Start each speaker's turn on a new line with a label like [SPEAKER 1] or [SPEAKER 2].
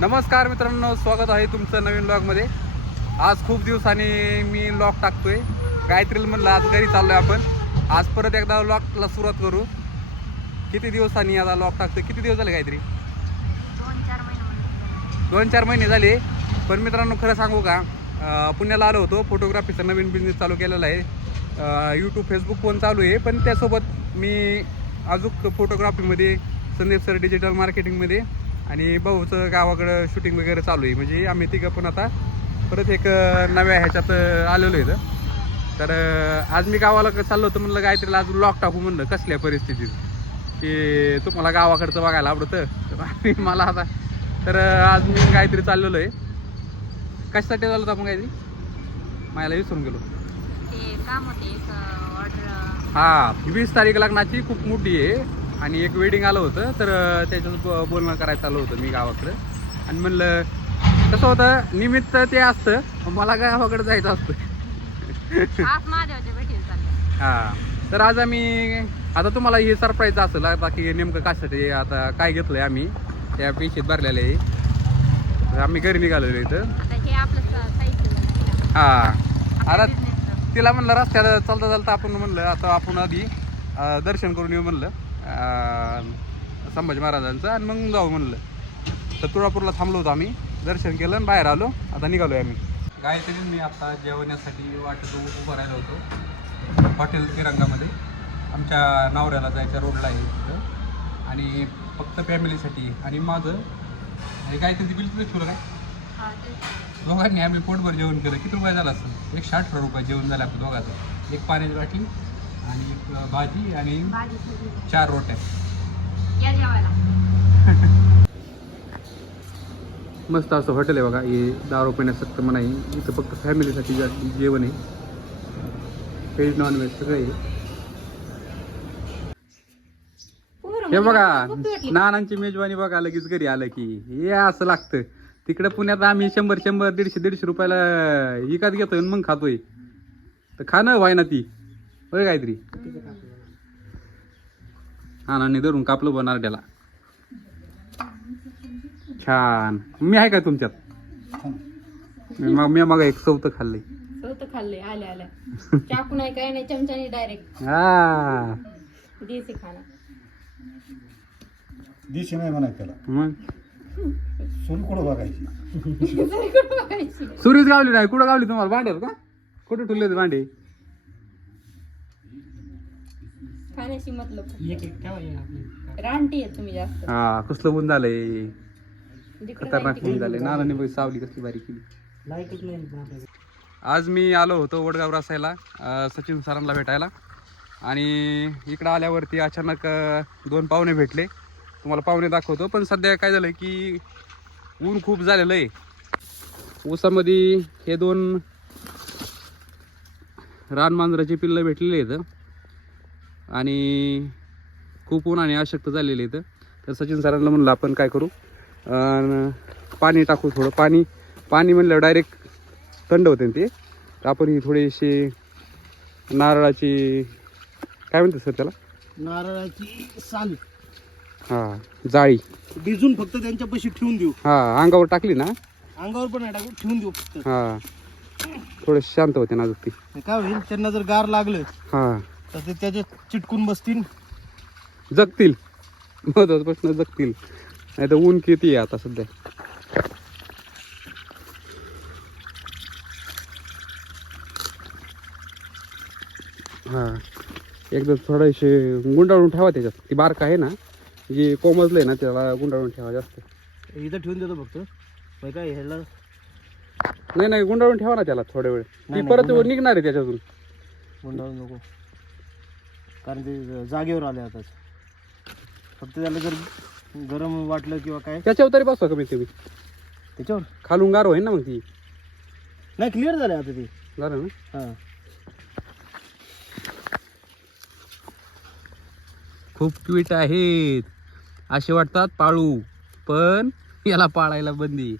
[SPEAKER 1] नमस्कार मित्रांनो स्वागत आहे तुमचं नवीन ब्लॉगमध्ये आज खूप दिवसांनी मी लॉग टाकतोय. गायत्रीला म्हणलं आज घरी चाललोय आपण. आज परत एकदा लॉगला सुरुवात करू. किती दिवसांनी आता लॉग टाकतोय? किती दिवस झाले गायत्री?
[SPEAKER 2] दोन चार महिने म्हणले
[SPEAKER 1] दोन चार महिने झाले. पण मित्रांनो खरं सांगू का? पुण्याला आलो होतो. फोटोग्राफीचा नवीन बिझनेस चालू केलेला आहे. यूट्यूब फेसबुक पण चालू आहे. पण त्यासोबत मी अजून फोटोग्राफीमध्ये संदीप सर डिजिटल मार्केटिंगमध्ये आणि भाऊचं गावाकडं शूटिंग वगैरे चालू आहे. म्हणजे आम्ही तिघं पण आता परत एक नव्या ह्याच्यात आलेलो आहे. तर आज मी गावाला क- चाललो होतो म्हणलं काहीतरी आज लॉक टाकू म्हणलं कसल्या परिस्थितीत? की तुम्हाला गावाकडचं बघायला आवडतं? तर आम्ही मला आता तर आज मी काहीतरी चाललेलो आहे. कशासाठी चाललो होतो आपण काहीतरी? मला विसरून गेलो. हा वीस तारीख लग्नाची खूप मोठी आहे. आणि एक वेडिंग आलं होतं तर त्याच्यात ब- बोलणं करायचं आलं होतं मी गावाकडं. आणि म्हणलं कसं होतं? निमित्त ते असतं मला गावाकडे जायचं असतं. हा. तर आज आम्ही आता तुम्हाला हे सरप्राईज असेल आता की नेमकं कशासाठी आता काय घेतलंय आम्ही त्या पेशीत भरलेले आहे. आम्ही घरी निघालेलो इथं.
[SPEAKER 2] हे
[SPEAKER 1] आता तिला म्हणलं रस्त्यात चालता चालता आपण म्हणलं आता आपण आधी दर्शन करून येऊ म्हणलं. संभाजी महाराजांचं आणि मग जाऊ म्हणलं. तर तुळापूरला थांबलो होतो आम्ही दर्शन केलं आणि बाहेर आलो. आता निघालोय आम्ही. गायत्री मी आता जेवण्यासाठी वाटत उभं राहिलो होतो. हॉटेल तिरंगामध्ये. आमच्या नवऱ्याला जायच्या रोडला आहे तिथं आणि फक्त फॅमिलीसाठी आणि माझं आणि गायत्रीचं बिल तुझं ठेवलं काय?
[SPEAKER 2] हा.
[SPEAKER 1] दोघांनी आम्ही पोटभर जेवण केलं. किती रुपये झालं असेल? एकशे अठरा रुपये जेवण झालं आपलं दोघांचं. एक पाण्याची बाटली आणि एक भाजी आणि
[SPEAKER 2] भाजी.
[SPEAKER 1] चार रोट्या.
[SPEAKER 2] या जेवायला.
[SPEAKER 1] मस्त असं हॉटेल आहे बघा. हे सक्त म्हणा आहे इथं फक्त फॅमिलीसाठी जे जेवण आहे. व्हेज नॉनव्हेज सगळं आहे. हे बघा. नानांची मेजवानी बघा लगेच घरी आलं की. हे असं लागतं. तिकडे पुण्यात आम्ही शंभर शंभर दीडशे दीडशे रुपयाला विकत घेतोय आणि मग खातोय. तर खाणं व्हाय ना ती. बरं काहीतरी नानांनी धरून कापलं बघ नारड्याला छान. मी आहे का तुमच्यात? मी मग मी मग एक चौथं खाल्लंय.
[SPEAKER 2] चौथं खाल्ले आले आल्या. चाकू नाही काय नाही चमच्याने डायरेक्ट
[SPEAKER 1] हा.
[SPEAKER 2] देसी खाना.
[SPEAKER 3] दिशी नाही म्हणाय त्याला.
[SPEAKER 1] मग?
[SPEAKER 3] कुठं बघायची?
[SPEAKER 1] गावली नाही कुठं गावली तुम्हाला? भांड्यात का? कुठे होते भांडे?
[SPEAKER 2] खाण्याशी मतलब रानटी आहे तुम्ही जास्त.
[SPEAKER 1] हा कसलं ऊन झालंय.
[SPEAKER 2] जिकडं
[SPEAKER 1] खतरनाक ऊन झालंय. नानाने बघ सावली कसली बारीक केली. आज मी आलो होतो वडगाव रसायला अं, सचिन सरांना भेटायला. आणि इकडं आल्यावरती अचानक अं, दोन पाहुणे भेटले. तुम्हाला पाहुणे दाखवतो पण सध्या काय झालं की ऊन खूप झालेलं आहे. ऊसामध्ये हे दोन रानमांजराची पिल्लं भेटलेली आहेत. आणि खूप उन्हाने अशक्त झालेले इथं. तर सचिन सरांना म्हणलं आपण काय करू? पाणी टाकू थोडं. पाणी पाणी म्हणलं डायरेक्ट थंड होते ना ते. तर आपण ही थोडीशी नारळाची काय म्हणते सर त्याला?
[SPEAKER 3] नारळाची साल.
[SPEAKER 1] हां जाळी.
[SPEAKER 3] भिजून फक्त त्यांच्या पैसे ठेवून देऊ.
[SPEAKER 1] हां अंगावर टाकली ना?
[SPEAKER 3] अंगावर पण नाही टाकू ठेवून देऊ फक्त.
[SPEAKER 1] हां. थोडं शांत होते नाजूक ती.
[SPEAKER 3] काय होईल त्यांना जर गार लागलं.
[SPEAKER 1] हां.
[SPEAKER 3] तर ते त्याचे चिटकून बसतील.
[SPEAKER 1] जगतील. महत्त्वाचा प्रश्न जगतील. नाही तर ऊन किती आहे आता सध्या? हा. एकदम थोडेसे गुंडाळून ठेवा त्याच्यात. ती बारक आहे ना जी कोमजलंय ना त्याला गुंडाळून ठेवा जास्त.
[SPEAKER 3] इथं ठेवून देतो फक्त. मग काय ह्याला
[SPEAKER 1] नाही नाही गुंडाळून ठेवा ना त्याला थोड्या वेळ. ती परत
[SPEAKER 3] गुंडाळून-
[SPEAKER 1] निघणार आहे त्याच्यातून.
[SPEAKER 3] गुंडाळू नको. कारण ते जागेवर आले आता फक्त त्याला जर गरम वाटलं किंवा काय
[SPEAKER 1] त्याच्यावर तरी बसवा कमीत कमी
[SPEAKER 3] त्याच्यावर?
[SPEAKER 1] खालून गार होईल ना मग ती.
[SPEAKER 3] नाही क्लिअर झालं आता ते.
[SPEAKER 1] झालं ना?
[SPEAKER 3] हां.
[SPEAKER 1] खूप ट्विट आहेत. असे वाटतात पाळू पण याला पाळायला बंदी.